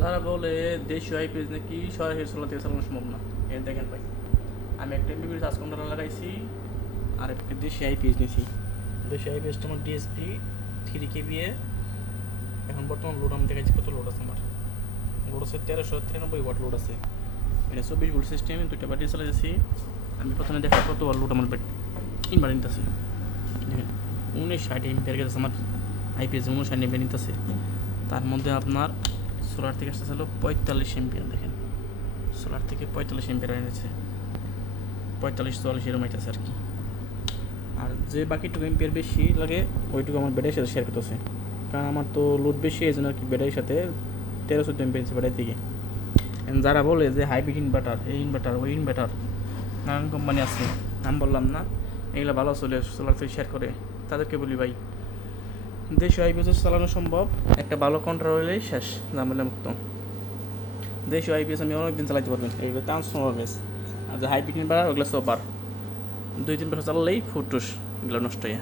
যারা বলে দেশীয় আইপিএস নাকি সরাসরি থেকে চালানো সম্ভব না। এ দেখেন ভাই আমি একটা এমবিবির চার্জ কন্ট্রোলার লাগাইছি আর একটা দেশি আইপিএস নিয়েছি দেশি আইপিএসটা আমার ডিএসপি থ্রি কেবি এ এখন বর্তমান লোড আমি দেখাচ্ছি কত লোড আছে আমার? লোড আছে তেরোশো তিরানব্বই ওয়াট লোড আছে। এটা চব্বিশ ভোল্ট সিস্টেম দুইটা ব্যাটারি চালাইছি আমি প্রথমে দেখা কত ওয়াট লোড আমার ব্যাটারি ইনভার্টার নিতেছে দেখেন উনিশ ষাট এমপিয়ার গেছে আমার আইপিএস উনষাট এমপিয়ার নিতেছে তার মধ্যে আপনার সোলার থেকে আসতেছিল পঁয়তাল্লিশ এমপিয়ার, দেখেন। সোলার থেকে পঁয়তাল্লিশ এমপিয়ার এনেছে পঁয়তাল্লিশ, চুয়াল্লিশ এরকম আইতেছে আর কি। আর যে বাকিটুকু এমপিয়ার বেশি লাগে, ওইটুকু আমার ব্যাটারির সাথে শেয়ার করতেছে। কারণ আমার তো লোড বেশি, এই জন্য আর কি ব্যাটারির সাথে তেরো চোদ্দ এমপিয়ার ব্যাটারি থেকে। যারা বলে যে হাইব্রিড ইনভার্টার এই ইনভার্টার ওই ইনভার্টার নানান কোম্পানি আছে, নাম বললাম না, এগুলো ভালো চলে সোলার থেকে শেয়ার করে, তাদেরকে বলি ভাই দেশীয় আইপিএস চালানো সম্ভব। একটা ভালো কন্ট্রোল হলেই শেষ, ঝামেলা মুক্ত। দেশীয় আইপিএস আমি অনেকদিন চালাইতে পারবেন এইগুলো ট্রান্সফর্মার বেস আর যে হাইব্রিড ইনভার্টার ওগুলো সোপার দুই তিন বছর চালালেই ফুটুস, এগুলো নষ্ট হয়ে